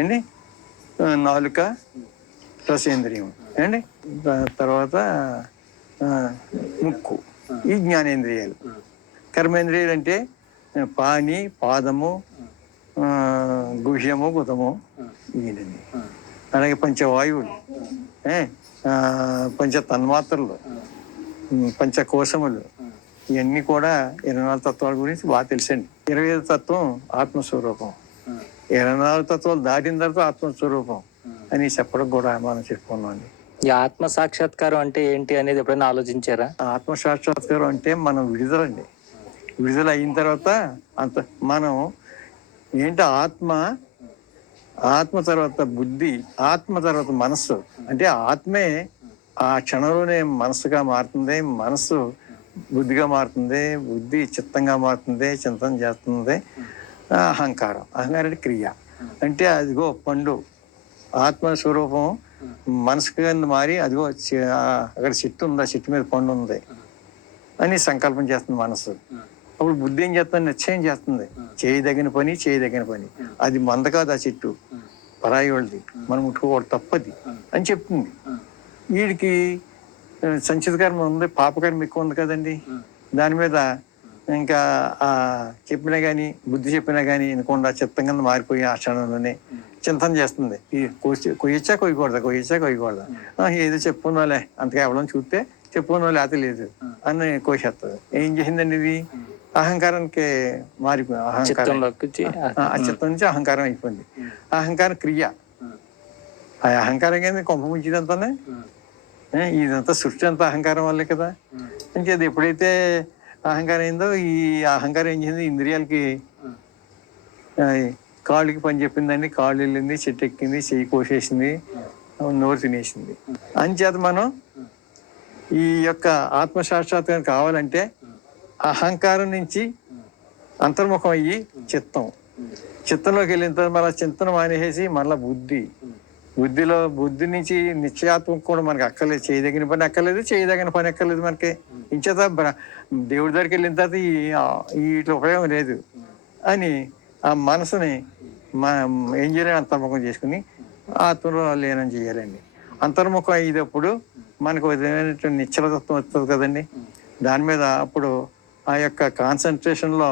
అండి. నాలుక రసేంద్రియం అండి. తర్వాత ముక్కు, ఈ జ్ఞానేంద్రియాలు. కర్మేంద్రియాలు అంటే పాణి, పాదము, గుహ్యము, గుదము, ఇదండి. అలాగే పంచవాయువులు, పంచ తన్మాత్రలు, పంచకోశములు, ఇవన్నీ కూడా 24 తత్వాల గురించి బాగా తెలుసండి. 25 తత్వం ఆత్మస్వరూపం, 24 తత్వాలు దాటిన తర్వాత ఆత్మస్వరూపం అని చెప్పడం కూడా మనం చెప్పుకున్నాం అండి. ఈ ఆత్మ సాక్షాత్కారం అంటే ఏంటి అనేది ఎప్పుడైనా ఆలోచించారా? ఆత్మ సాక్షాత్కారం అంటే మనం విడుదలండి. విడుదల అయిన తర్వాత అంత మనం ఏంటి ఆత్మ తర్వాత బుద్ధి, ఆత్మ తర్వాత మనస్సు. అంటే ఆత్మే ఆ క్షణంలోనే మనస్సుగా మారుతుంది, మనస్సు బుద్ధిగా మారుతుంది, బుద్ధి చిత్తంగా మారుతుంది, చింతన చేస్తుంది. అహంకారం అంటే క్రియ. అంటే అదిగో పండు, ఆత్మస్వరూపం మనసు కింద మారి అదిగో అక్కడ చెట్టు ఉంది, ఆ చెట్టు మీద పండు ఉంది అని సంకల్పం చేస్తుంది మనసు. అప్పుడు బుద్ధి ఏం చేస్తుంది? నిశ్చయం చేస్తుంది, చేయదగిన పని. అది మంద కాదు, ఆ చెట్టు పరాయి వాళ్ళది, మనం ముట్టుకోకూడదు, తప్పది అని చెప్తుంది. వీడికి సంచిత కర్మ ఉంది, పాపకర్మ ఎక్కువ ఉంది కదండి. దాని మీద ఇంకా చెప్పినా కానీ, బుద్ధి చెప్పినా కానీ వినకుండా చిత్తం కింద మారిపోయి ఆ క్షణంలోనే చింతన చేస్తుంది. కొయ్యొచ్చా కొయ్యకూడదా, ఏదో చెప్పుకున్నాలే, అంతగా ఎవడం చూస్తే చెప్పుకున్నా లేకపోతే లేదు అని కోసేస్తుంది. ఏం చేసిందండి ఇది? అహంకారానికి మారిపోయింది. ఆ చిత్తం నుంచి అహంకారం అయిపోయింది. అహంకారం క్రియ. ఆ అహంకారం కింద కొంప ముంచిదంతానే. ఇదంతా సృష్టి అంతా అహంకారం వల్లే కదా. అంచేది ఎప్పుడైతే అహంకారం అయిందో, ఈ అహంకారం ఏం చేసింది? ఇంద్రియాలకి, కాళ్ళకి పని చెప్పిందండి. కాళ్ళు వెళ్ళింది, చెట్టు ఎక్కింది, చెయ్యి కోసేసింది, నోరు తినేసింది. అంచేత మనం ఈ యొక్క ఆత్మసాక్షాత్కారం కావాలంటే అహంకారం నుంచి అంతర్ముఖం అయ్యి చిత్తంలోకి వెళ్ళిన తర్వాత మళ్ళీ చింతన మానేసి మళ్ళీ బుద్ధి నుంచి నిశ్చయాత్మక కూడా మనకి అక్కర్లేదు. చేయదగిన పని అక్కర్లేదు మనకి. ఇంచేత దేవుడి దగ్గరికి వెళ్ళిన తర్వాత వీటి ఉపయోగం లేదు అని ఆ మనసుని ఏం చేయాలి? అంతర్ముఖం చేసుకుని ఆత్మలో లీనం చేయాలండి. అంతర్ముఖం అయ్యేటప్పుడు మనకు విధమైనటువంటి నిశ్చలతత్వం వస్తుంది కదండి. దాని మీద అప్పుడు ఆ యొక్క కాన్సన్ట్రేషన్లో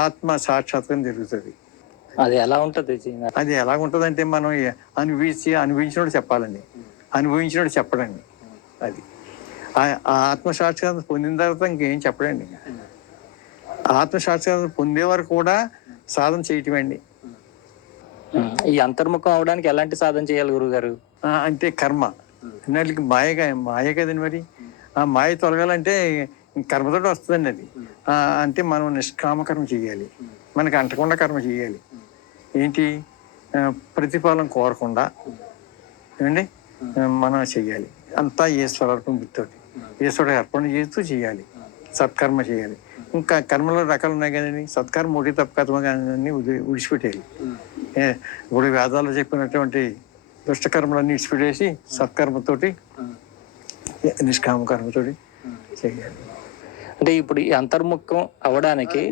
ఆత్మ సాక్షాత్కారం జరుగుతుంది. అది ఎలా ఉంటుంది? అది ఎలాగుంటుందంటే మనం అనుభవించినోడు చెప్పాలండి, అనుభవించినోడు చెప్పడండి. అది ఆ ఆత్మ సాక్షాత్కారం పొందిన తర్వాత ఇంకేం చెప్పడండి. ఆత్మ సాక్షాత్కారం పొందే వరకు కూడా సాధన చేయటమండి. ఈ అంతర్ముఖం అవడానికి ఎలాంటి సాధన చేయాలి గురుగారు? అంటే కర్మ ఇన్నాళ్ళకి మాయ కదండి. మరి ఆ మాయ తొలగాలంటే కర్మతోటి వస్తుందండి అది. అంటే మనం నిష్కామ కర్మ చేయాలి, మనకి అంటకుండా కర్మ చేయాలి. ఏంటి? ప్రతిఫలం కోరకుండా ఏమండి మనం చెయ్యాలి. అంతా ఈశ్వరార్పణ బుద్ధితోటి, ఈశ్వరుడు అర్పణ చేస్తూ చేయాలి, సత్కర్మ చేయాలి. ఇంకా కర్మలో రకాలు ఉన్నాయి కదండి. సత్కర్మ ఒకటి, తప్పకర్మ కానీ విడిచిపెట్టేయాలి. ఇప్పుడు వేదాల్లో చెప్పినటువంటి దుష్టకర్మలన్నీ విడిచిపెట్టేసి సత్కర్మతోటి, నిష్కామ కర్మతోటి చేయాలి. అంటే ఇప్పుడు ఈ అంతర్ముఖం అవ్వడానికి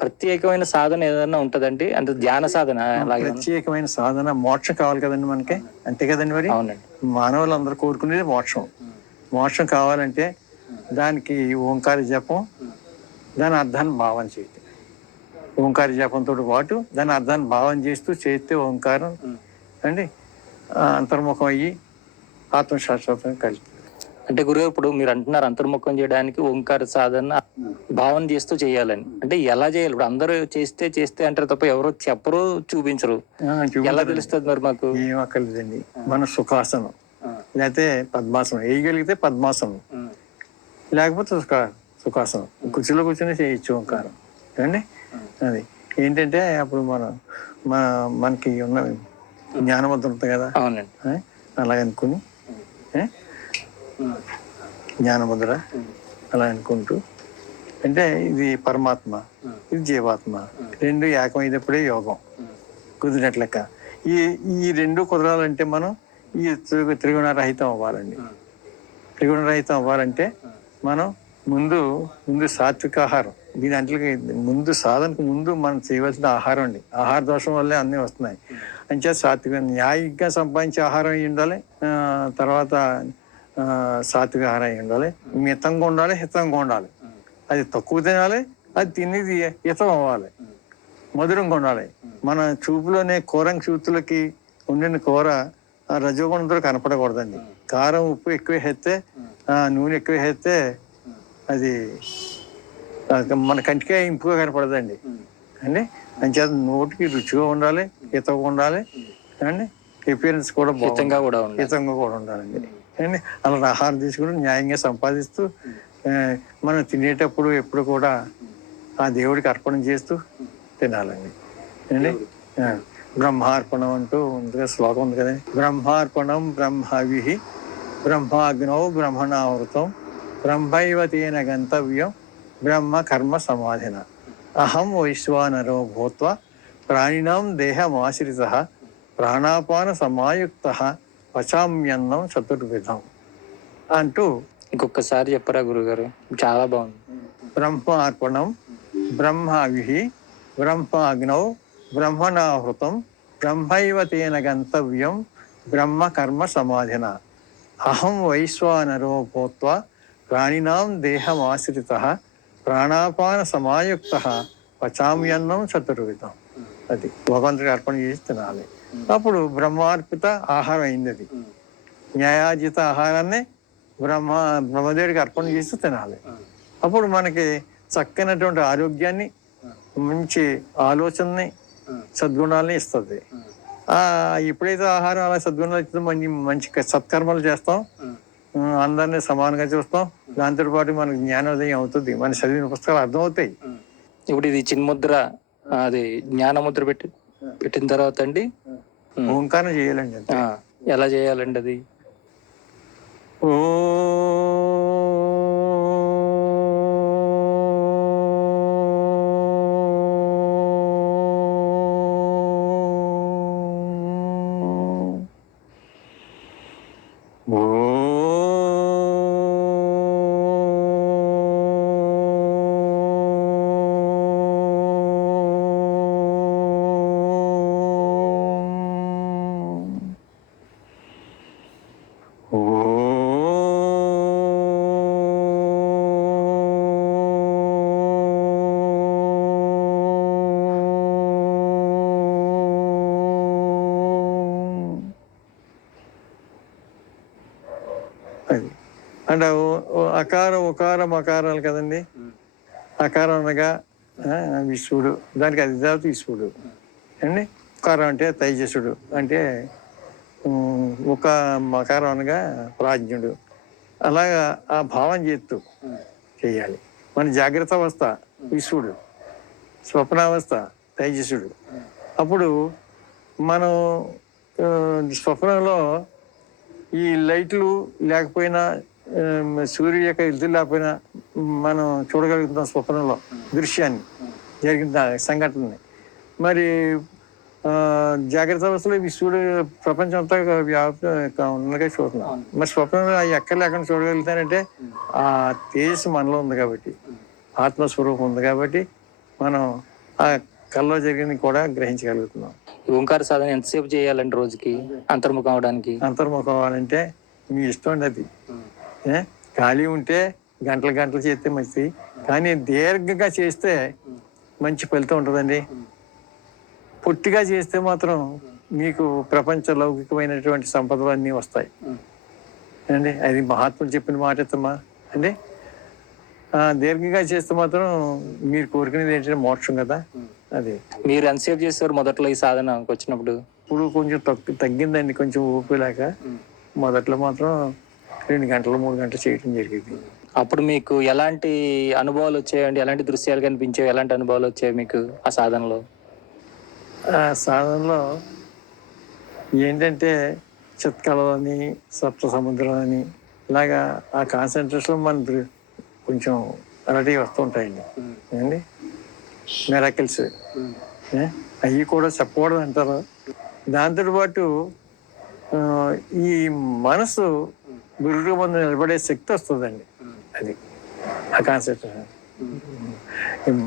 ప్రత్యేకమైన సాధన ఏదైనా ఉంటదండి? అంటే ధ్యాన సాధన? ప్రత్యేకమైన సాధన మోక్షం కావాలి కదండి మనకి, అంతే కదండి. మరి మానవులు అందరూ కోరుకునేది మోక్షం కావాలంటే దానికి ఓంకార జపం, దాని అర్థాన్ని భావన చేయటం. ఓంకార జపంతో పాటు దాని అర్థాన్ని భావన చేస్తే ఓంకారం అండి అంతర్ముఖం అయ్యి ఆత్మశాశ్వతం కలిపి. అంటే గురువు ఇప్పుడు మీరు అంటున్నారు అంతర్ముఖం చేయడానికి ఓంకార సాధన భావన చేస్తూ చేయాలని. అంటే ఎలా చేయాలి? ఇప్పుడు అందరూ చేస్తే అంటారు తప్ప ఎవరో చెప్పరు, చూపించరు. ఎలా తెలుస్తుంది మరి మాకు? ఏం అక్కర్లేదండి. మన సుఖాసనం లేకపోతే పద్మాసనం వేయగలిగితే పద్మాసనం, లేకపోతే సుఖాసనం కుర్చీలో కూర్చొని చేయొచ్చు ఓంకారం అండి. అది ఏంటంటే అప్పుడు మనకి ఉన్న జ్ఞానవంతం ఉంటుంది కదా, అలాగనుకుని జ్ఞానముద్ర అలా అనుకుంటూ, అంటే ఇది పరమాత్మ, ఇది జీవాత్మ, రెండు ఏకమైనప్పుడే యోగం కుదిరినట్లెక్క. ఈ రెండు కుదరాలంటే మనం ఈ త్రిగుణరహితం అవ్వాలండి. త్రిగుణరహితం అవ్వాలంటే మనం ముందు ముందు సాత్విక ఆహారం. దీని అంట్లకి ముందు సాధనకు ముందు మనం చేయవలసిన ఆహారం అండి. ఆహార దోషం వల్లే అన్నీ వస్తున్నాయి. అంచేత సాత్విక న్యాయంగా సంపాదించే ఆహారం అయి ఉండాలి. తర్వాత సాత్విక ఆహారం అయి ఉండాలి. మితంగా ఉండాలి, హితంగా ఉండాలి. అది తక్కువ తినాలి, అది తినేది హితం అవ్వాలి, మధురంగా ఉండాలి. మన చూపులోనే కూరంగి చూతులకి ఉండిన కూర రజోగుణంతో కనపడకూడదండి. కారం ఉప్పు ఎక్కువ వేస్తే, నూనె ఎక్కువ వేస్తే అది మన కంటికే ఇంపుగా కనపడదండి అండి. అంచేత నోటికి రుచిగా ఉండాలి, హితంగా ఉండాలి అండి. అపియరెన్స్ కూడా హితంగా కూడా ఉండాలండి అండి. అలా ఆహారం తీసుకుని న్యాయంగా సంపాదిస్తూ మనం తినేటప్పుడు ఎప్పుడు కూడా ఆ దేవుడికి అర్పణ చేస్తూ తినాలండి అండి. బ్రహ్మార్పణం అంటూ ముందుగా శ్లోకం ఉంది కదండి. బ్రహ్మార్పణం బ్రహ్మవిహి బ్రహ్మాగ్నౌ బ్రహ్మణావృతం బ్రహ్మైవ తేన గంతవ్యం బ్రహ్మ కర్మ సమాధిన అహం వైశ్వానరో భూత్వా ప్రాణినాం దేహమాశ్రితః ప్రాణాపాన సమాయుక్త పచామ్యన్నం చతుర్విధం అంటూ ఇంకొకసారి చెప్పరా గురుగారు? చాలా బాగుంది. బ్రహ్మార్పణం బ్రహ్మవిహి బ్రహ్మాగ్నౌ బ్రహ్మణాహృతం బ్రహ్మైవ తేన గంతవ్యం బ్రహ్మ కర్మ సమాధిన అహం వైశ్వానరో భూత్వా ప్రాణినాం దేహమాశ్రితః ప్రాణాపాన సమాయుక్త పచామ్యన్నం చతుర్విధం. అది భగవంతుడికి అర్పణ చేసి తినాలి. అప్పుడు ఆహారం అయింది. అది న్యాయాజిత ఆహారాన్ని బ్రహ్మదేవుడికి అర్పణ చేసి తినాలి. అప్పుడు మనకి చక్కనటువంటి ఆరోగ్యాన్ని, మంచి ఆలోచనని, సద్గుణాలని ఇస్తుంది. ఎప్పుడైతే ఆహారం అలా సద్గుణాలు ఇస్తుందో మంచి సత్కర్మలు చేస్తాం, అందరినీ సమానంగా చూస్తాం. దాంతో పాటు మనకు జ్ఞానోదయం అవుతుంది, మన చదివిన పుస్తకాలు అర్థమవుతాయి. ఇప్పుడు ఇది చిన్ముద్ర, అది జ్ఞానముద్ర పెట్టిన తర్వాత అండి ఓంకారం చేయాలండి. ఎలా చేయాలండి అది? ఓ అది అంటే అకార ఉకార మకారాలు కదండి. అకారం అనగా విశ్వడు, దానికి అధిదేవత ఈశ్వరుడు అండి. ఉకారం అంటే తైజసుడు, అంటే ఒక మకారం అనగా ప్రాజ్ఞుడు. అలాగా ఆ భావం చేస్తూ చేయాలి. మన జాగ్రత్త అవస్థ విశ్వడు, స్వప్నావస్థ తైజసుడు. అప్పుడు మనం స్వప్నంలో ఈ లైట్లు లేకపోయినా, సూర్యుడు యొక్క ఎదురు లేకపోయినా మనం చూడగలుగుతున్నాం స్వప్నంలో దృశ్యాన్ని, జరిగిన సంఘటనని. మరి జాగ్రత్త అవస్థలో విశ్వడు ప్రపంచం అంతా ఉన్నగా చూస్తున్నాం. మరి స్వప్నంలో ఎక్కడ లేకుండా చూడగలుగుతానంటే ఆ తేజస్సు మనలో ఉంది కాబట్టి, ఆత్మస్వరూపం ఉంది కాబట్టి మనం ఆ కల్లో జరిగింది కూడా గ్రహించగలుగుతున్నాం. ఓంకార సాధన ఎంతసేపు చేయాలంటే రోజుకి అంతర్ముఖం అవడానికి? అంతర్ముఖం అవ్వాలంటే మీ ఇష్టం అండి. అది ఖాళీ ఉంటే గంటలు గంటలు చేస్తే మంచిది, కానీ దీర్ఘంగా చేస్తే మంచి ఫలితం ఉంటుందండి. పొట్టిగా చేస్తే మాత్రం మీకు ప్రపంచ లౌకికమైనటువంటి సంపదలు అన్నీ వస్తాయి అండి. అది మహాత్ములు చెప్పిన మాట ఎత్తమ్మా అండి. దీర్ఘంగా చేస్తే మాత్రం మీరు కోరుకునేది ఏంటంటే మోక్షం కదా. అది మీరు ఎంతసేపు చేస్తారు మొదట్లో ఈ సాధనకు వచ్చినప్పుడు? ఇప్పుడు కొంచెం తగ్గిందండి, కొంచెం ఊపిలాక. మొదట్లో మాత్రం 2 గంటలు 3 గంటలు చేయటం జరిగింది. అప్పుడు మీకు ఎలాంటి అనుభవాలు వచ్చాయండి? ఎలాంటి దృశ్యాలు కనిపించాయి? ఎలాంటి అనుభవాలు వచ్చాయి మీకు ఆ సాధనలో? ఆ సాధనలో ఏంటంటే చిత్కళని, సప్త సముద్రాలని, ఇలాగా ఆ కాన్సన్ట్రేషన్ మన కొంచెం అలాంటివి వస్తూ ఉంటాయండి అండి. మిరాకిల్స్ అవి కూడా చెప్పకూడదు అంటారు. దాంతోపాటు ఈ మనసు గురువు ముందు నిలబడే శక్తి వస్తుందండి. అది ఆ కాన్సెప్ట్.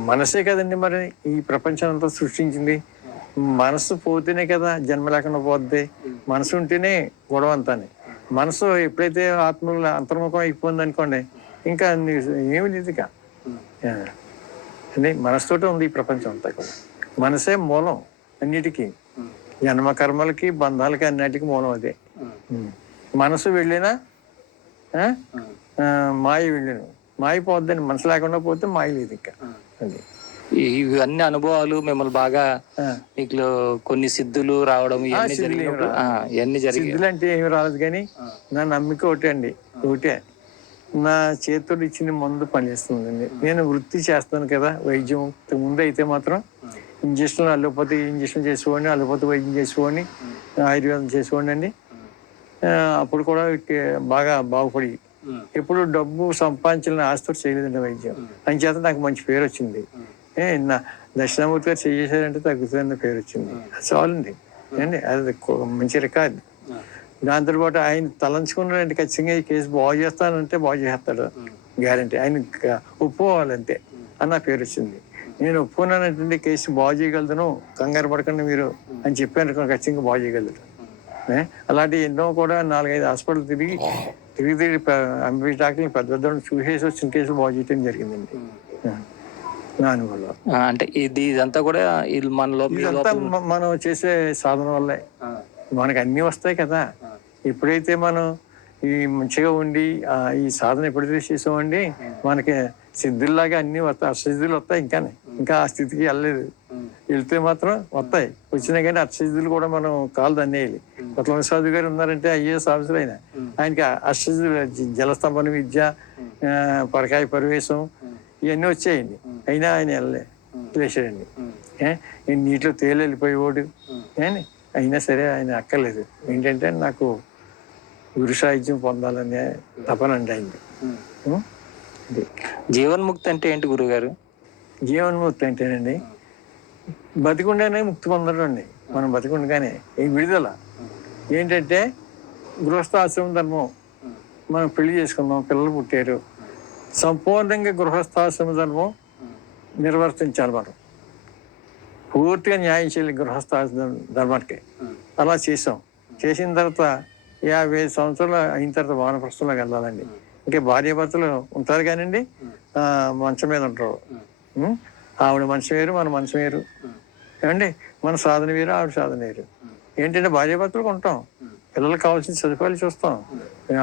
మనసే కదండి మరి ఈ ప్రపంచం అంతా సృష్టించింది. మనసు పోతేనే కదా జన్మ లేకుండా పోద్ది. మనసు ఉంటేనే గొడవ అంతాని. మనసు ఎప్పుడైతే ఆత్మలో అంతర్ముఖం అయిపోయింది అనుకోండి, ఇంకా ఏమి లేదు ఇక. అంటే మనసుతోటే ఉంది ఈ ప్రపంచం అంతా కూడా. మనసే మూలం అన్నిటికీ, జన్మ కర్మలకి బంధాలకి అన్నిటికీ మూలం అదే. మనసు వెళ్ళినా మాయ వెళ్ళిన మాయ పోద్దని, మనసు లేకుండా పోతే మాయ లేదు ఇంకా. అది ఇవన్నీ అనుభవాలు మిమ్మల్ని బాగా మీకు కొన్ని సిద్ధులు రావడం ఇవన్నీ జరిగాయి. సిద్ధులు అంటే ఏమి రాలేదు, కానీ నా నమ్మిక ఒకటే అండి. ఒకటే, నా చేతితో ఇచ్చిన మందు పనిచేస్తుందండి. నేను వృత్తి చేస్తాను కదా, వైద్యం. ముందు అయితే మాత్రం ఇంజక్షన్లు అల్లిపోతే ఇంజక్షన్ చేసుకోండి, అల్లిపోతే వైద్యం చేసుకోండి, ఆయుర్వేదం చేసుకోండి అండి. అప్పుడు కూడా బాగా బాగుపడి, ఎప్పుడు డబ్బు సంపాదించిన ఆస్తి చేయలేదండి వైద్యం. అంచేత నాకు మంచి పేరు వచ్చింది. నా దక్షిణామూర్తి గారు చేసేసారంటే తగ్గుతుందన్న పేరు వచ్చింది. అది చాలండి అండి, అది మంచి రికార్డు. దాంతో పాటు ఆయన తలంచుకున్నాడంటే ఖచ్చితంగా ఈ కేసు బాగు చేస్తానంటే బాగు చేస్తాడు, గ్యారంటీ. ఆయన ఒప్పుకోవాలంతే అన్న పేరు వచ్చింది. నేను ఒప్పుకున్నానంటే కేసు బాగు చేయగలుగుతాను, కంగారు పడకండి మీరు అని చెప్పాను, ఖచ్చితంగా బాగు చేయగలుగుతాను. అలాంటి ఎన్నో కూడా 4-5 హాస్పిటల్ తిరిగి ఎంబీ డాక్టర్ని పెద్ద పెద్ద చూసేసి వచ్చిన కేసులు బాగు చేయడం జరిగిందండి నా అనుభవంలో. అంటే ఇదంతా కూడా ఇదంతా మనం చేసే సాధన వల్లే. మనకు అన్నీ వస్తాయి కదా. ఎప్పుడైతే మనం ఈ మంచిగా ఉండి ఈ సాధన ఎప్పుడైతే చేసామండి, మనకి సిద్ధుల్లాగా అన్నీ వస్తాయి. అష్టసిద్ధులు వస్తాయి. ఇంకా ఆ స్థితికి వెళ్ళలేదు. వెళ్తే మాత్రం వస్తాయి. వచ్చినా కానీ అష్టసిద్ధులు కూడా మనం కాలు దన్నేయాలి. కొత్తల సాధు గారు ఉన్నారంటే ఐఏఎస్ ఆఫీసర్ అయినా, ఆయనకి అష్టసిద్ధులు, జలస్తంభన విద్య, పరకాయ పరివేశం ఇవన్నీ వచ్చాయండి. అయినా ఆయన వెళ్ళలేసాడండి. నీటిలో తేలిపోయేవాడు. అయినా సరే ఆయన అక్కర్లేదు. ఏంటంటే నాకు గురు సాహిత్యం పొందాలనే తపనండి ఆయనది. జీవన్ముక్తి అంటే ఏంటి గురుగారు? జీవన్ముక్తి అంటేనండి, బతికుండానే ముక్తి పొందడం అండి. మనం బతికుండగానే ఈ విడుదల. ఏంటంటే గృహస్థాశ్రమ ధర్మం. మనం పెళ్లి చేసుకున్నాం, పిల్లలు పుట్టారు, సంపూర్ణంగా గృహస్థాశ్రమ ధర్మం నిర్వర్తించాలి. మనం పూర్తిగా న్యాయం చేయాలి గృహస్థాశ్రమ ధర్మానికి. అలా చేసిన తర్వాత 50 సంవత్సరాలు అయిన తర్వాత వానప్రస్థంలోకి వెళ్ళాలండి. ఇంకా భార్యాభర్తలు ఉంటారు కానివ్వండి, మంచం మీద ఉంటారు. ఆవిడ మనసు వేరు, మన మనసు వేరు ఏమండి. మన సాధన వేరు, ఆవిడ సాధన వేరు. ఏంటంటే భార్యాభర్తలకు ఉంటాం, పిల్లలకు కావాల్సిన సదుపాయాలు చూస్తాం,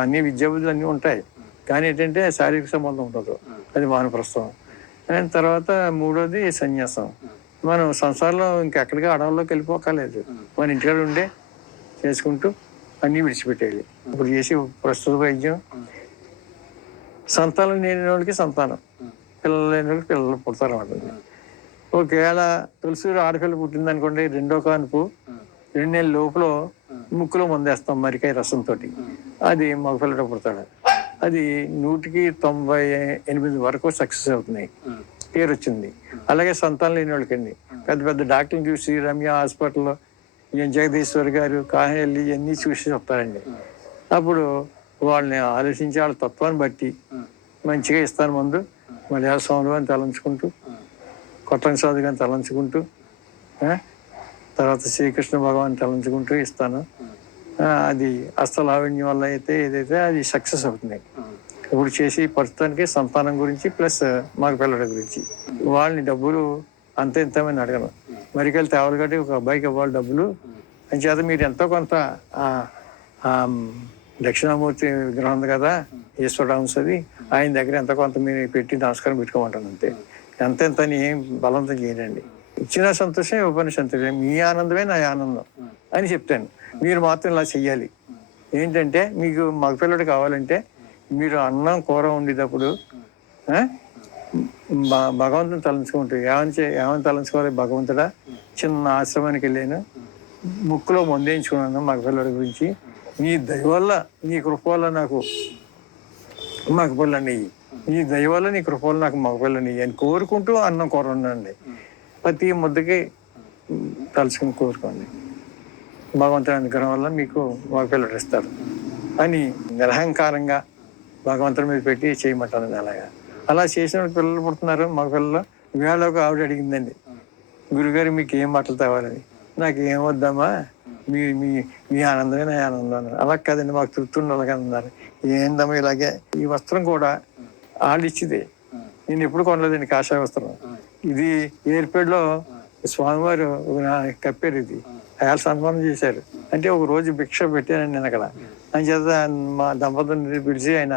అన్ని విద్యాబుద్ధులు అన్నీ ఉంటాయి. కానీ ఏంటంటే శారీరక సంబంధం ఉండదు. అది వానప్రస్థం. అండ్ తర్వాత 3వది సన్యాసం. మనం సంసారంలో ఇంకెక్కడికి అడవుల్లోకి వెళ్ళిపోకలేదు. మన ఇంటికాడ ఉండే చేసుకుంటూ అన్నీ విడిచిపెట్టేయాలి. ఇప్పుడు చేసి ప్రస్తుత వైద్యం, సంతానం లేని వాళ్ళకి సంతానం, పిల్లలు లేని వాళ్ళకి పిల్లలు పుడతారు అన్నమాట. ఒకవేళ తులసి ఆడపిల్ల పుట్టింది అనుకోండి, 2వ కాన్పు 2 నెలల లోపల ముక్కులో మందేస్తాం మరికాయ రసంతో. అది మగపిల్లడు పుడతాడు. అది 198 వరకు సక్సెస్ అవుతున్నాయి, పేరు వచ్చింది. అలాగే సంతానం లేని వాళ్ళకండి పెద్ద పెద్ద డాక్టర్ని చూసి, రమ్య హాస్పిటల్లో జగదీశ్వర్ గారు, కాహెల్లి ఇవన్నీ చూసి చెప్తారండి. అప్పుడు వాళ్ళని ఆలోచించి వాళ్ళ తత్వాన్ని బట్టి మంచిగా ఇస్తాను. ముందు మలయాళ స్వాములు అని తలంచుకుంటూ, కొట్టంగి సాధు గారిని తలంచుకుంటూ, తర్వాత శ్రీకృష్ణ భగవాన్ తలంచుకుంటూ ఇస్తాను. అది హస్తలావణ్యం వల్ల అయితే ఏదైతే అది సక్సెస్ అవుతుంది. ఇప్పుడు చేసి ప్రస్తుతానికి సంతానం గురించి ప్లస్ మగ పిల్లల గురించి. వాళ్ళని డబ్బులు అంత ఇంతమని అడగను. మరికెళ్ళి తేవాలి కాబట్టి ఒక అబ్బాయికి ఇవ్వాలి డబ్బులు అని చేత మీరు ఎంతో కొంత దక్షిణామూర్తి విగ్రహం ఉంది కదా, ఈశ్వరరామ్స్, అది ఆయన దగ్గర ఎంతో కొంత మీరు పెట్టి నమస్కారం పెట్టుకోమంటాను. అంతే, ఎంత ఏం బలవంతం చేయనండి. ఇచ్చిన సంతోషం, ఇవ్వని సంతోషం, మీ ఆనందమే నా ఆనందం అని చెప్తాను. మీరు మాత్రం ఇలా చెయ్యాలి. ఏంటంటే మీకు మగపిల్లడు కావాలంటే మీరు అన్నం కూర ఉండేటప్పుడు భగవంతుని తలంచుకుంటూ ఏమని తలంచుకోవాలి? భగవంతుడా, చిన్న ఆశ్రమానికి వెళ్ళాను, ముక్కులో మందేయించుకున్నాను మగపిల్లడి గురించి, నీ దయ వల్ల, నీ కృప వల్ల నాకు మగపిల్లని, నీ దయ వల్ల నీ కృప వల్ల నాకు మగపిల్లని అని కోరుకుంటూ అన్నం కూర ఉండండి. ప్రతి ముద్దకి తలుచుకుని కోరుకోండి. భగవంతుని అనుగ్రహం వల్ల మీకు మగపిల్లడు ఇస్తారు అని నిరహంకారంగా భగవంతుని మీద పెట్టి చేయమంటాను. అలాగా అలా చేసిన పిల్లలు పుడుతున్నారు. మా పిల్లలు వేళ ఒక ఆవిడ అడిగిందండి, గురుగారు మీకు ఏం బట్టలు తేవాలని. నాకు ఏం వద్దమ్మా, మీ మీ మీ ఆనందమే నా ఆనందం అన్నారు. అలా కాదండి, మాకు తృప్తి ఉండాలి అన్నారు. ఏందమ్మా ఇలాగే, ఈ వస్త్రం కూడా వాళ్ళు ఇచ్చింది, నేను ఎప్పుడు కొనలేదండి కాషాయ వస్త్రం. ఇది ఏర్పేడులో స్వామివారు కప్పారు, ఇది ఆయన సన్మానం చేశారు. అంటే ఒక రోజు భిక్ష పెట్టానండి నేను అక్కడ. అని చేత మా దంపతుల్ని పిలిచి ఆయన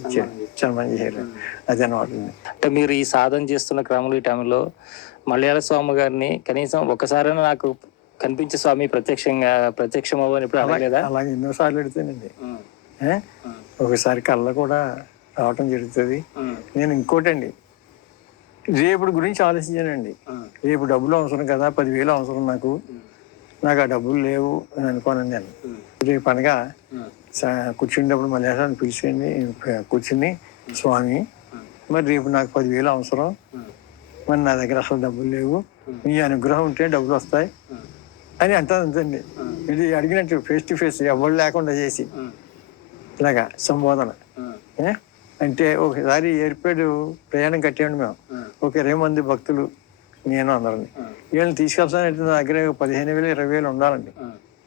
ఇచ్చారు, సన్మానం చేశారు. అది అనమాట. అంటే మీరు ఈ సాధన చేస్తున్న క్రమంలో ఈ టైంలో మలయాళ స్వామి గారిని కనీసం ఒకసారైనా నాకు కనిపించే స్వామి ప్రత్యక్షం అవ్వని ఇప్పుడు అడగలేదా? అలాగే ఎన్నోసార్లు అడుగుతానండి. ఒకసారి కళ్ళ కూడా రావటం జరుగుతుంది. నేను ఇంకోటండి, రేపు గురించి ఆలోచించానండి. రేపు డబ్బులు అవసరం కదా, 10,000 అవసరం నాకు ఆ డబ్బులు లేవు అని అనుకోనండి నేను. రేపు అనగా కూర్చునేటప్పుడు మలయాళాన్ని పిలిచింది, కూర్చుని స్వామి మరి రేపు నాకు 10,000 అవసరం, మరి నా దగ్గర అసలు డబ్బులు లేవు, నీ అనుగ్రహం ఉంటే డబ్బులు వస్తాయి అని అంటాను అంతండి. ఇది అడిగినట్టు ఫేస్ టు ఫేస్, ఎవరు లేకుండా చేసి ఇలాగా సంబోధన. అంటే ఒకసారి ఏర్పేడు ప్రయాణం కట్టాడు మేము, ఒక 20 మంది భక్తులు, నేను అందరిని. వీళ్ళని తీసుకెళ్తానంటే నా దగ్గర 15,000 20,000 ఉండాలండి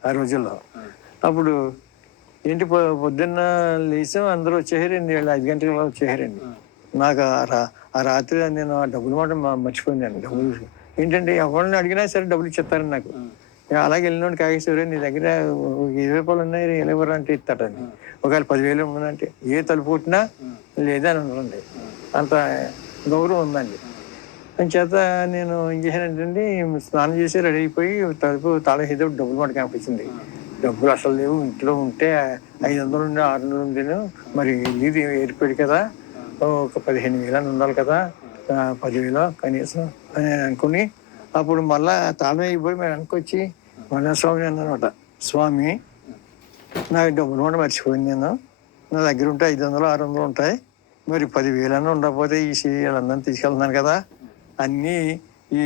ఆ రోజుల్లో. అప్పుడు ఏంటి పొద్దున్న లేచాం, అందరూ వచ్చేసారండి, వీళ్ళు 5 గంటల వచ్చేసారండి. నాకు ఆ రాత్రి నేను ఆ డబ్బులు మాట మర్చిపోయాను. డబ్బులు ఏంటంటే ఎవరిని అడిగినా సరే డబ్బులు ఇచ్చేస్తారండి నాకు. అలాగే వెళ్ళినోడు కాగేశ్వరి నీ దగ్గర 20 రూపాయలు ఉన్నాయి, 20 అంటే ఇస్తాడండి. ఒకవేళ 10,000 ఉందంటే ఏ తలుపు కొట్టినా లేదని ఉందండి, అంత గౌరవం ఉందండి. చేత నేను ఏం చేశానంటే స్నానం చేసి రెడీ అయిపోయి తలుపు తాళం ఏదో డబ్బులు మాట కనిపించింది. డబ్బులు అసలు లేవు, ఇంట్లో ఉంటే 500 ఉండి 600 ఉండేను, మరి ఇది ఏర్పడి కదా, ఒక 15,000 ఉండాలి కదా, 10,000 కనీసం అని అనుకుని అప్పుడు మళ్ళా తాళం అయిపోయి మేము అనుకొచ్చి మళ్ళా స్వామిని అన్నమాట, స్వామి నాకు డబ్బులు కూడా మర్చిపోయింది, నేను నా దగ్గర ఉంటే 500 600 ఉంటాయి, మరి 10,000 ఉండకపోతే ఈ వీళ్ళందరినీ తీసుకెళ్తున్నాను కదా, అన్నీ ఈ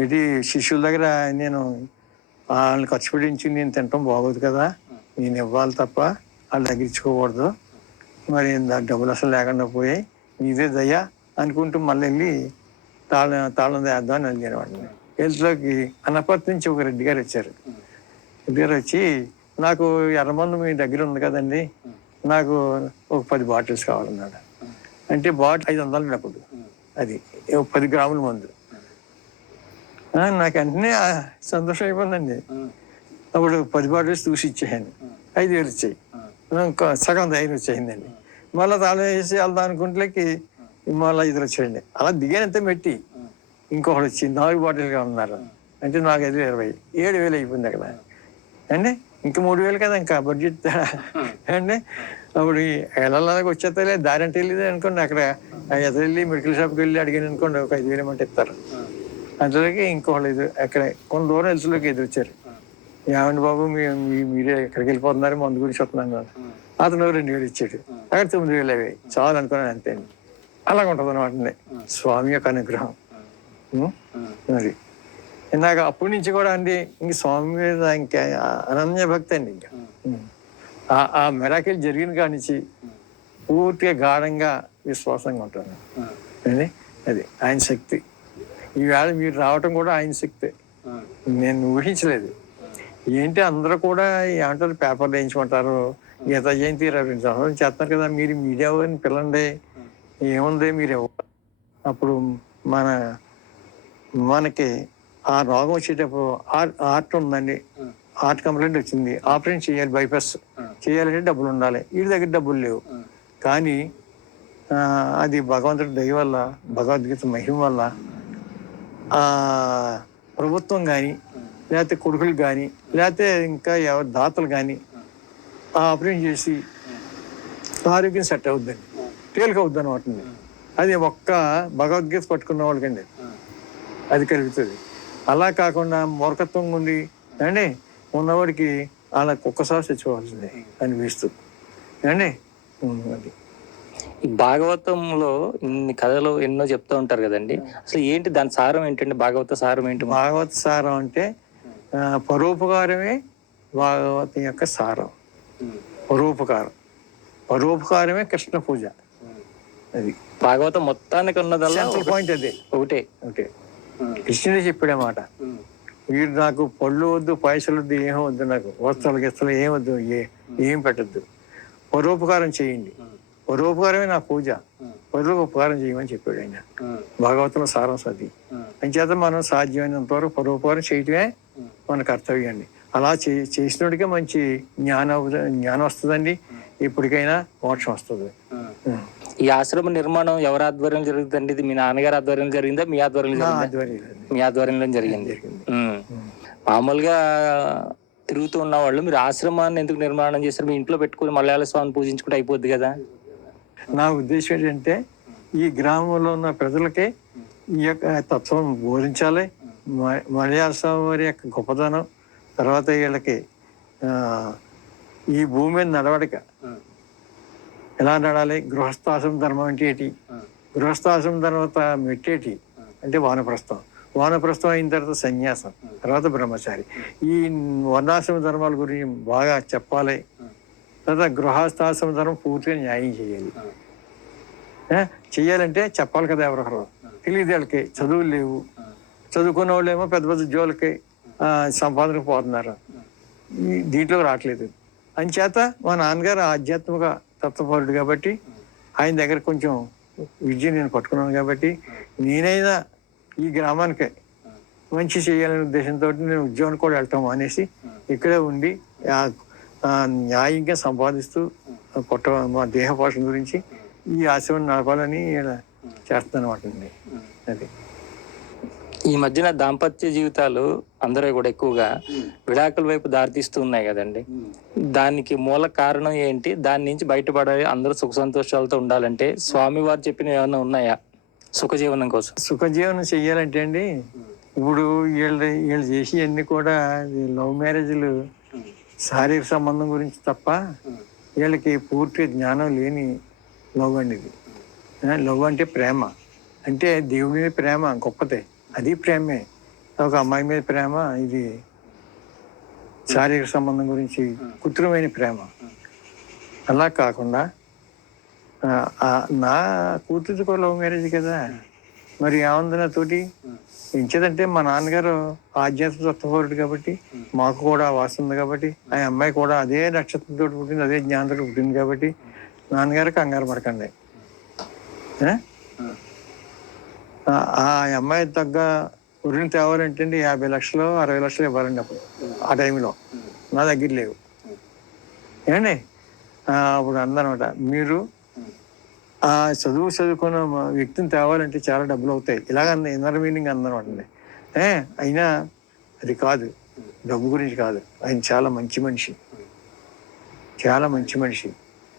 ఏంటి శిష్యుల దగ్గర నేను వాళ్ళని ఖర్చు పెట్టించి నేను తినటం బాగోదు కదా, నేను ఇవ్వాలి తప్ప వాళ్ళ దగ్గర ఇచ్చుకోకూడదు, మరి డబ్బులు అసలు లేకుండా పోయాయి, ఇదే దయ్యా అనుకుంటూ మళ్ళీ వెళ్ళి తాళం వేద్దాం అని వెళ్ళాను వాడిని. వెళ్తులోకి అనపర్తి నుంచి ఒక రెడ్డి గారు వచ్చారు. రెడ్డి గారు వచ్చి, నాకు ఎర్రమందు మీ దగ్గర ఉంది కదండి, నాకు ఒక 10 బాటిల్స్ కావాలన్నాడు. అంటే బాటిల్ 500 అప్పుడు, అది 10 గ్రాముల మందు. నాకు వెంటనే సంతోషం అయిపోయిందండి. అప్పుడు 10 బాటిల్స్ చూసి ఇచ్చేసాను, 5,000 వచ్చాయి, ఇంకా సగం ధైర్యం వచ్చేసిందండి. మళ్ళీ తాళం వేసి వెళ్దాం అనుకుంటేకి మళ్ళీ 5 వచ్చేయండి. అలా దిగానంతే మెట్టి ఇంకొకటి వచ్చి 4 బాటిల్ కావాలన్నారు. అంటే నాకు 5,20 7,000 అయిపోయింది అక్కడ అండి. ఇంకా 3,000 కదా ఇంకా బడ్జెట్ అండి. అప్పుడు వెళ్ళాలకి వచ్చేస్తలే, దారి అంటే వెళ్ళేది అనుకోండి, అక్కడ ఎదురెళ్ళి మెడికల్ షాప్కి వెళ్ళి అడిగాను అనుకోండి, ఒక 5,000 ఇవ్వమంటే ఇస్తారు. అందులోకి ఇంకొకళ్ళు అక్కడ కొంత దూరం ఎదురులోకి ఎదురొచ్చారు, ఏమండి బాబు మీరే ఎక్కడికి వెళ్ళిపోతున్నారు, మందు గురించి వస్తున్నాను. అతను 2,000 ఇచ్చాడు, అక్కడ 9,000 అయ్యాయి, చాలు అనుకున్నాను అంతే అండి. అలాగ ఉంటుంది అనమాట స్వామి యొక్క అనుగ్రహం. మరి నాకు అప్పటి నుంచి కూడా అండి ఇంక స్వామి మీద ఇంకా అనన్య భక్తి అండి. ఇంకా ఆ మెరాకిల్ జరిగిన కాడి నుంచి పూర్తిగా గాఢంగా విశ్వాసంగా ఉంటాను అండి. అది ఆయన శక్తి. ఈవేళ మీరు రావటం కూడా ఆయన శక్తి, నేను ఊహించలేదు. ఏంటి అందరూ కూడా ఏమంటారు, పేపర్లు వేయించమంటారు, గీతా జయంతి రవించారు చేస్తారు కదా, మీరు మీడియా అని పిల్లండి, ఏముంది మీరు అప్పుడు మనకి ఆ రోగం వచ్చేటప్పుడు హార్ట్ ఉందండి, హార్ట్ కంప్లైంట్ వచ్చింది, ఆపరేషన్ చేయాలి, బైపాస్ చేయాలంటే డబ్బులు ఉండాలి, వీడి దగ్గర డబ్బులు లేవు. కానీ అది భగవంతుడి దయ వల్ల, భగవద్గీత మహిమ వల్ల ప్రభుత్వం కానీ లేకపోతే కొడుకులు కానీ లేకపోతే ఇంకా ఎవరి దాతలు కానీ ఆ ఆపరేషన్ చేసి ఆరోగ్యం సెట్ అవుద్దండి, తేలిక అవుద్ది అనమాట. అది ఒక్క భగవద్గీత పట్టుకున్న వాళ్ళకండి అది కలుగుతుంది. అలా కాకుండా మూర్ఖత్వం ఉంది అండి ఉన్నవాడికి అలా ఒక్కసారి చచ్చిపోవాల్సిందే అనిపిస్తుంది అండి. అది ఈ భాగవతంలో ఇన్ని కథలు ఎన్నో చెప్తూ ఉంటారు కదండి, అసలు ఏంటి దాని సారం ఏంటండి? భాగవత సారం ఏంటి? భాగవత సారం అంటే పరోపకారమే భాగవతం యొక్క సారం. పరోపకారమే కృష్ణ పూజ అది భాగవతం మొత్తానికి ఉన్నదల్లా సెంట్రల్ పాయింట్ అదే. ఒకటే. ఓకే, కృష్ణుడే చెప్పాడే మాట. వీడు నాకు పళ్ళు వద్దు, పైసలు వద్దు, ఏం వద్దు, నాకు వస్త్రాలు గిస్తలు ఏం వద్దు, ఏం పెట్టద్దు, పరోపకారం చేయండి, పరోపకారమే నా పూజ, పరులకు ఉపకారం చేయమని చెప్పాడు ఆయన. భాగవతంలో సారాంశం అది. అంచేత మనం సాధ్యమైనంత వరకు పరోపకారం చేయటమే మన కర్తవ్యం అండి. అలా చేసినోడికే మంచి జ్ఞానం వస్తుందండి, ఎప్పటికైనా మోక్షం వస్తుంది. ఈ ఆశ్రమ నిర్మాణం ఎవరి ఆధ్వర్యంలో జరుగుతుందండి? ఇది మీ నాన్నగారి ఆధ్వర్యంలో జరిగిందా, మీ ఆధ్వర్యంలో మీ ఆధ్వర్యంలో జరిగింది? మామూలుగా తిరుగుతూ ఉన్న వాళ్ళు మీరు ఆశ్రమాన్ని ఎందుకు నిర్మాణం చేశారు? మీ ఇంట్లో పెట్టుకుని మలయాళ స్వామిని పూజించుకుంటే అయిపోద్ది కదా. నా ఉద్దేశం ఏంటంటే ఈ గ్రామంలో ఉన్న ప్రజలకే ఈ యొక్క తత్వం బోధించాలి. మలయాళ స్వామి వారి యొక్క గొప్పతనం, తర్వాత వీళ్ళకి ఈ భూమి మీద నడవడిక ఎలా నడాలి, గృహస్థాశ్రమ ధర్మం అంటే ఏంటి, గృహస్థాశ్రమం తర్వాత మెట్టేటి అంటే వానప్రస్థం, వానప్రస్థం అయిన తర్వాత సన్యాసం, తర్వాత బ్రహ్మచారి. ఈ వర్ణాశ్రమ ధర్మాల గురించి బాగా చెప్పాలి. తర్వాత గృహస్థాశ్రమ ధర్మం పూర్తిగా న్యాయం చేయాలి. చెయ్యాలంటే చెప్పాలి కదా, ఎవరొకరు తెలియదు, వాళ్ళకి చదువులు లేవు, చదువుకున్న వాళ్ళు ఏమో పెద్ద పెద్ద జోలకి సంపాదనకు పోతున్నారు, దీంట్లో రావట్లేదు. అంచేత మా నాన్నగారు ఆధ్యాత్మిక తత్వపరుడు కాబట్టి ఆయన దగ్గర కొంచెం విద్య నేను పట్టుకున్నాను కాబట్టి నేనైనా ఈ గ్రామానికి మంచి చేయాలనే ఉద్దేశంతో నేను ఉద్యోగానికి కూడా వెళ్తాం అనేసి ఇక్కడే ఉండి న్యాయంగా సంపాదిస్తూ మా దేహ పోషణ గురించి ఈ ఆశ్రమం నడపాలని చేస్తాను అనమాట అండి. అది ఈ మధ్యన దాంపత్య జీవితాలు అందరూ కూడా ఎక్కువగా విడాకుల వైపు దారితీస్తూ ఉన్నాయి కదండి. దానికి మూల కారణం ఏంటి? దాని నుంచి బయటపడాలి, అందరూ సుఖ సంతోషాలతో ఉండాలంటే స్వామి వారు చెప్పిన ఏమైనా ఉన్నాయా సుఖజీవనం కోసం? సుఖజీవనం చెయ్యాలంటే అండి, ఇప్పుడు వీళ్ళు చేసి అన్ని కూడా లవ్ మ్యారేజ్లు శారీరక సంబంధం గురించి తప్ప వీళ్ళకి పూర్తి జ్ఞానం లేని లవ్ అండి ఇది. లవ్ అంటే ప్రేమ, అంటే దేవుడి మీద ప్రేమ గొప్పదే, అది ప్రేమే. ఒక అమ్మాయి మీద ప్రేమ, ఇది శారీరక సంబంధం గురించి కృత్రిమైన ప్రేమ. అలా కాకుండా నా కూతురు కూడా లవ్ మ్యారేజ్ కదా, మరి ఏముంది నాతోటి ఎంచేదంటే మా నాన్నగారు ఆధ్యాత్మిక తత్వపరుడు కాబట్టి మాకు కూడా వాసన ఉంది కాబట్టి, ఆ అమ్మాయి కూడా అదే నక్షత్రంతో పుట్టింది, అదే జ్ఞానంతో పుట్టింది కాబట్టి నాన్నగారు కంగారు పడకండి. ఆ అమ్మాయి తగ్గ ఉరిని తేవాలంటే 50 లక్షలు 60 లక్షలు ఇవ్వాలండి అప్పుడు ఆ టైంలో. నా దగ్గర లేవు ఏమండి. అప్పుడు అందనమాట, మీరు ఆ చదువుకున్న వ్యక్తిని తేవాలంటే చాలా డబ్బులు అవుతాయి, ఇలాగ ఇన్నర్ మీనింగ్ అందనమాట అండి. అయినా అది కాదు, డబ్బు గురించి కాదు, ఆయన చాలా మంచి మనిషి, చాలా మంచి మనిషి,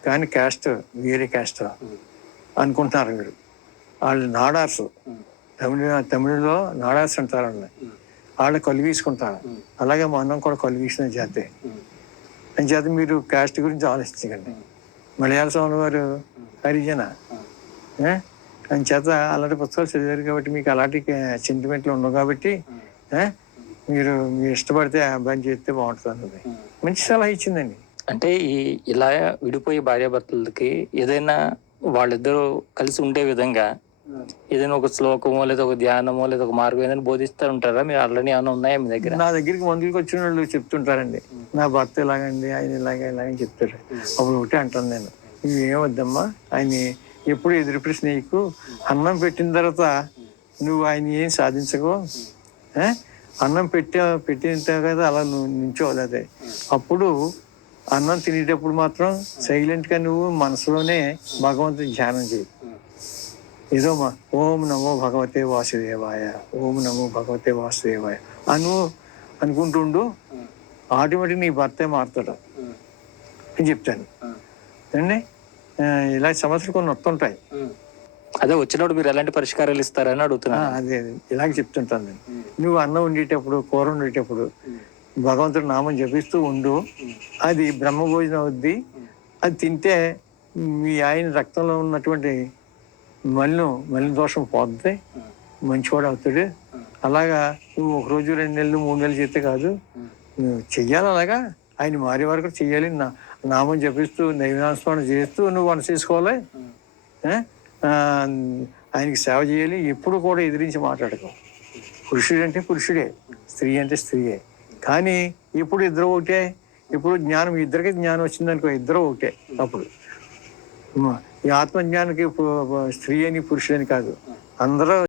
కానీ క్యాస్ట్ వేరే క్యాస్ట్ అనుకుంటున్నారు మీరు. వాళ్ళు నాడార్స్, తమిళలో నాడార్స్ అంటారండి, వాళ్ళు కొలిగీసుకుంటారు. అలాగే మా అన్నం కూడా కొలిగీసిన జాతే. అని చేత మీరు క్యాస్ట్ గురించి ఆలోచించకండి. మలయాళ స్వామి వారు హరిజన అని చేత అలాంటి పుస్తకాలు చదివారు కాబట్టి మీకు అలాంటి సెంటిమెంట్లు ఉండవు కాబట్టి మీరు ఇష్టపడితే ఆ అబ్బాయిని చేస్తే బాగుంటుంది అన్నది మంచి సలహా ఇచ్చిందండి. అంటే ఇలా విడిపోయే భార్యాభర్తలకి ఏదైనా వాళ్ళిద్దరూ కలిసి ఉండే విధంగా ఏదైనా ఒక శ్లోకమో లేదా ఒక ధ్యానమో లేదా ఒక మార్గం ఏదైనా బోధిస్తూ ఉంటారా? మీరు ఆల్రెడీ ఏమైనా ఉన్నాయా మీ దగ్గర? నా దగ్గరికి మందులకు వచ్చిన వాళ్ళు చెప్తుంటారండి, నా భర్త ఇలాగండి, ఆయన ఇలాగని చెప్తారు. అప్పుడు ఒకటే అంటాను నేను, ఇవి ఏమొద్దమ్మా, ఆయన ఎప్పుడు ఎదురు ప్రశ్న నీకు, అన్నం పెట్టిన తర్వాత నువ్వు ఆయన ఏం సాధించకు, అన్నం పెట్టిన తర్వాత అలా నువ్వు నించోవాలి. అదే అప్పుడు అన్నం తినేటప్పుడు మాత్రం సైలెంట్గా నువ్వు మనసులోనే భగవంతుని ధ్యానం చేయి. ఏదో ఓం నమో భగవతే వాసుదేవాయ, ఓం నమో భగవతే వాసుదేవాయ అనుకుంటుండు, ఆటోమేటిక్ నీ భర్తే మారుతాడు అని చెప్తాను అండి. ఇలా సమస్యలు కొన్ని వస్తుంటాయి. అదే వచ్చినప్పుడు మీరు ఎలాంటి పరిష్కారాలు ఇస్తారని అడుగుతున్నాను. అదే ఇలాగ చెప్తుంటాను నేను. నువ్వు అన్నం వండేటప్పుడు, కూర వండేటప్పుడు భగవంతుడి నామం జపిస్తూ ఉండు, అది బ్రహ్మభోజనం అవుద్ది. అది తింటే మీ ఆయన రక్తంలో ఉన్నటువంటి మలిన దోషం పోతుంది, మంచివాడు అవుతాడు. అలాగా నువ్వు 1 రోజు 2 నెలలు 3 నెలలు చేస్తే కాదు, నువ్వు చెయ్యాలి. అలాగా ఆయన మారే వరకు చెయ్యాలి. నామం జపిస్తూ దైవనామస్మరణ చేస్తూ నువ్వు వంట చేసుకోవాలి. ఆ, ఆయనకి సేవ చేయాలి. ఎప్పుడు కూడా ఎదిరించి మాట్లాడకు. పురుషుడు అంటే పురుషుడే, స్త్రీ అంటే స్త్రీయే. కానీ ఇప్పుడు ఇద్దరు ఒకటే. ఇప్పుడు జ్ఞానం, ఇద్దరికి జ్ఞానం వచ్చిందనుకో, ఇద్దరు ఒకటే. అప్పుడు ఈ ఆత్మజ్ఞానికి స్త్రీ అని పురుషుడని కాదు, అందరూ